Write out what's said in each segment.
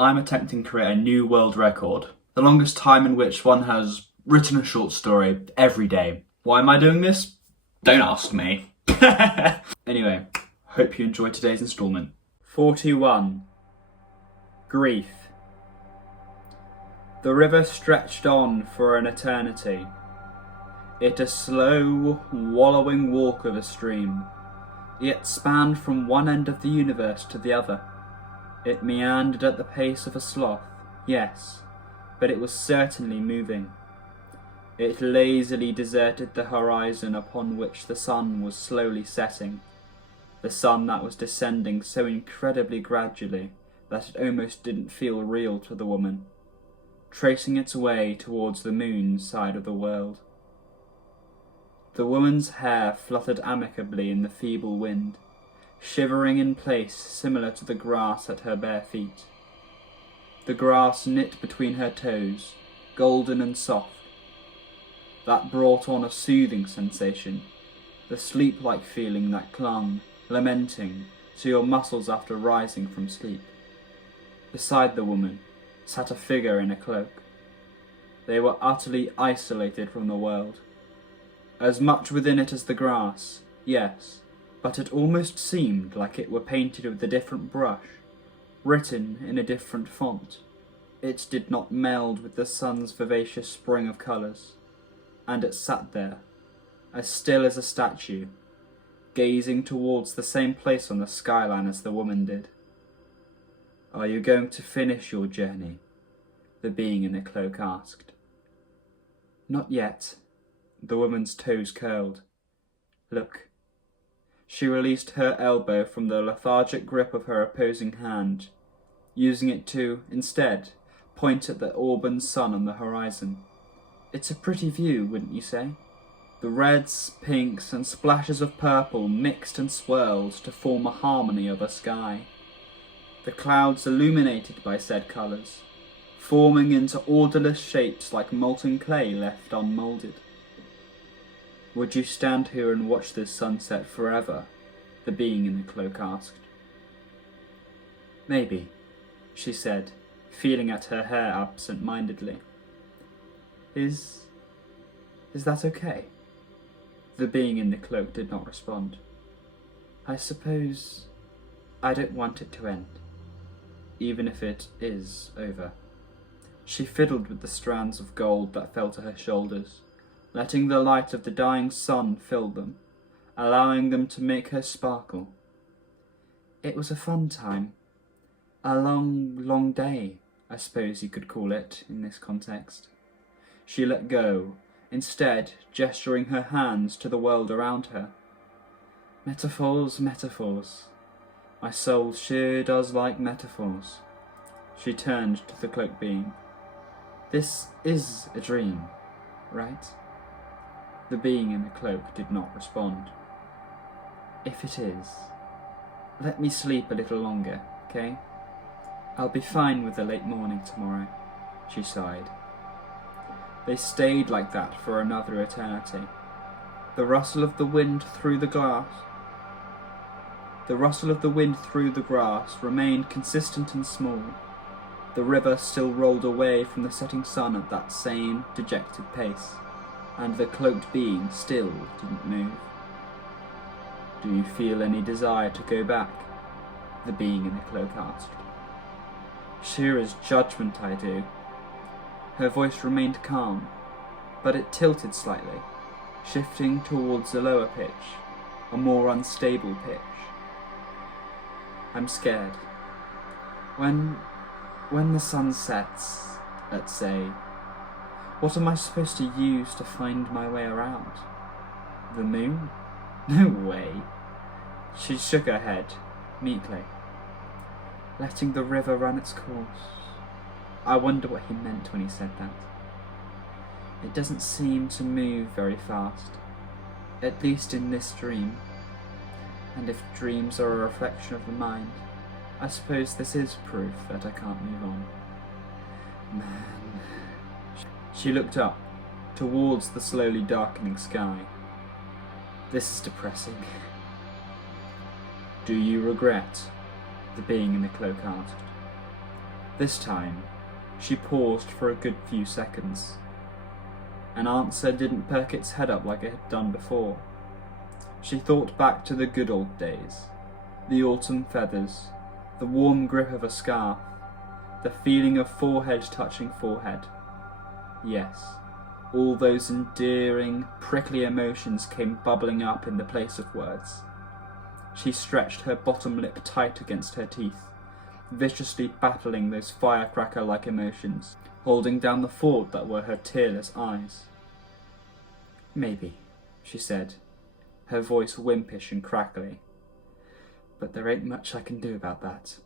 I'm attempting to create a new world record. The longest time in which one has written a short story every day. Why am I doing this? Don't ask me. Anyway, hope you enjoyed today's instalment. 41. Grief. The river stretched on for an eternity. It a slow, wallowing walk of a stream. It spanned from one end of the universe to the other. It meandered at the pace of a sloth, yes, but it was certainly moving. It lazily deserted the horizon upon which the sun was slowly setting, the sun that was descending so incredibly gradually that it almost didn't feel real to the woman, tracing its way towards the moon side of the world. The woman's hair fluttered amicably in the feeble wind, shivering in place similar to the grass at her bare feet. The grass knit between her toes, golden and soft. That brought on a soothing sensation, the sleep-like feeling that clung, lamenting, to your muscles after rising from sleep. Beside the woman sat a figure in a cloak. They were utterly isolated from the world. As much within it as the grass, yes, but it almost seemed like it were painted with a different brush, written in a different font. It did not meld with the sun's vivacious spring of colours, and it sat there, as still as a statue, gazing towards the same place on the skyline as the woman did. "Are you going to finish your journey?" the being in the cloak asked. "Not yet." The woman's toes curled. "Look." She released her elbow from the lethargic grip of her opposing hand, using it to, instead, point at the auburn sun on the horizon. "It's a pretty view, wouldn't you say? The reds, pinks, and splashes of purple mixed and swirled to form a harmony of a sky. The clouds illuminated by said colours, forming into orderless shapes like molten clay left unmoulded. "Would you stand here and watch this sunset forever?" the being in the cloak asked. "Maybe," she said, feeling at her hair absent-mindedly. Is that okay?" The being in the cloak did not respond. "I suppose I don't want it to end, even if it is over." She fiddled with the strands of gold that fell to her shoulders, letting the light of the dying sun fill them, allowing them to make her sparkle. "It was a fun time. A long, long day, I suppose you could call it in this context." She let go, instead gesturing her hands to the world around her. "Metaphors, metaphors. My soul sure does like metaphors." She turned to the cloak being. "This is a dream, right?" The being in the cloak did not respond. "If it is, let me sleep a little longer, okay? I'll be fine with the late morning tomorrow," she sighed. They stayed like that for another eternity. The rustle of the wind through the grass remained consistent and small. The river still rolled away from the setting sun at that same dejected pace, and the cloaked being still didn't move. "Do you feel any desire to go back?" the being in the cloak asked. "Sure as judgment I do." Her voice remained calm, but it tilted slightly, shifting towards a lower pitch, a more unstable pitch. "I'm scared. When the sun sets, let's say, what am I supposed to use to find my way around? The moon? No way." She shook her head, meekly. "Letting the river run its course." I wonder what he meant when he said that. "It doesn't seem to move very fast, at least in this dream. And if dreams are a reflection of the mind, I suppose this is proof that I can't move on. Man." She looked up, towards the slowly darkening sky. "This is depressing." "Do you regret?" the being in the cloak asked. This time, she paused for a good few seconds. An answer didn't perk its head up like it had done before. She thought back to the good old days, the autumn feathers, the warm grip of a scarf, the feeling of forehead touching forehead. Yes, all those endearing, prickly emotions came bubbling up in the place of words. She stretched her bottom lip tight against her teeth, viciously battling those firecracker-like emotions, holding down the fort that were her tearless eyes. "Maybe," she said, her voice wimpish and crackly. "But there ain't much I can do about that."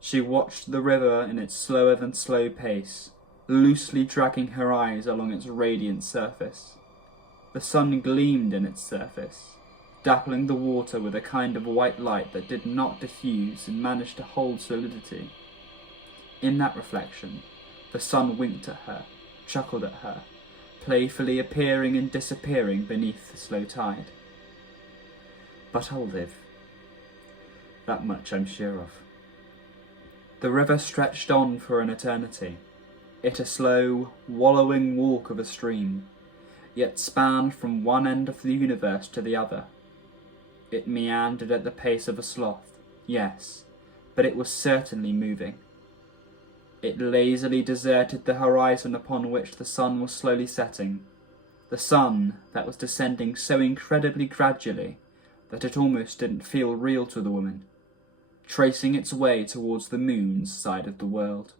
She watched the river in its slower-than-slow pace, loosely dragging her eyes along its radiant surface. The sun gleamed in its surface, dappling the water with a kind of white light that did not diffuse and managed to hold solidity. In that reflection, the sun winked at her, chuckled at her, playfully appearing and disappearing beneath the slow tide. "But I'll live. That much I'm sure of." The river stretched on for an eternity, it a slow, wallowing walk of a stream, yet spanned from one end of the universe to the other. It meandered at the pace of a sloth, yes, but it was certainly moving. It lazily deserted the horizon upon which the sun was slowly setting, the sun that was descending so incredibly gradually that it almost didn't feel real to the woman, tracing its way towards the moon's side of the world.